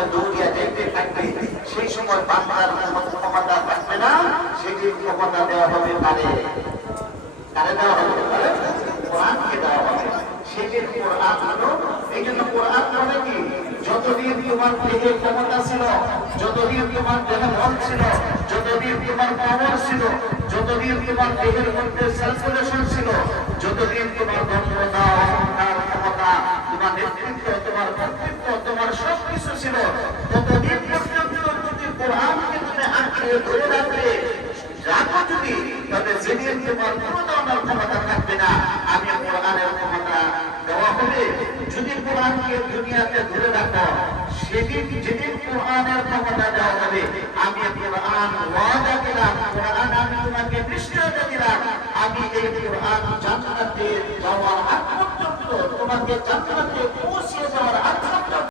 সময় দৌড়িয়া যেতে থাকবে, সেই সময় বান্দার ক্ষমতা থাকবে না, সেটির ক্ষমতা দেওয়া হবে কারে দেওয়া হবে? কোরআনকে দেওয়া হবে। সেটির কোরআন হলো, এই জন্য কোরআন বলে কি, যতদিন তোমার দেহে ক্ষমতা ছিল, যতদিন তোমার দেহে বল ছিল, যতদিন তোমার পাওয়ার ছিল, যতদিন তোমার দেহের মধ্যে সার্কুলেশন ছিল, যতদিন তোমার দক্ষতা, অহংকার, ক্ষমতা, তোমার নেতৃত্ব, তোমার কর্তৃত্ব, তোমার সবকিছু ছিল, ততদিন পর্যন্ত যদি কোরআনকে তুমি আঁকড়ে ধরে রাখবে রাখো যদি, তবে যেদিন তোমার কোনো ধরনের ক্ষমতা থাকবে না, আমি কোরআনের ক্ষমতা দেওয়া হবে। যদি কোরআনকে দুনিয়াতে ধরে রাখো, সেদিন যেদিন কোরআনের ক্ষমতা দেওয়া হবে, আমি কোরআন ওয়াদা দিলাম, কোরআন আমি তোমাকে নিশ্চয়তা দিলাম, আমি এই কোরআন জান্নাতে যাওয়ার আগ পর্যন্ত, তোমাকে জান্নাতে পৌঁছে যাওয়ার আগ পর্যন্ত